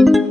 you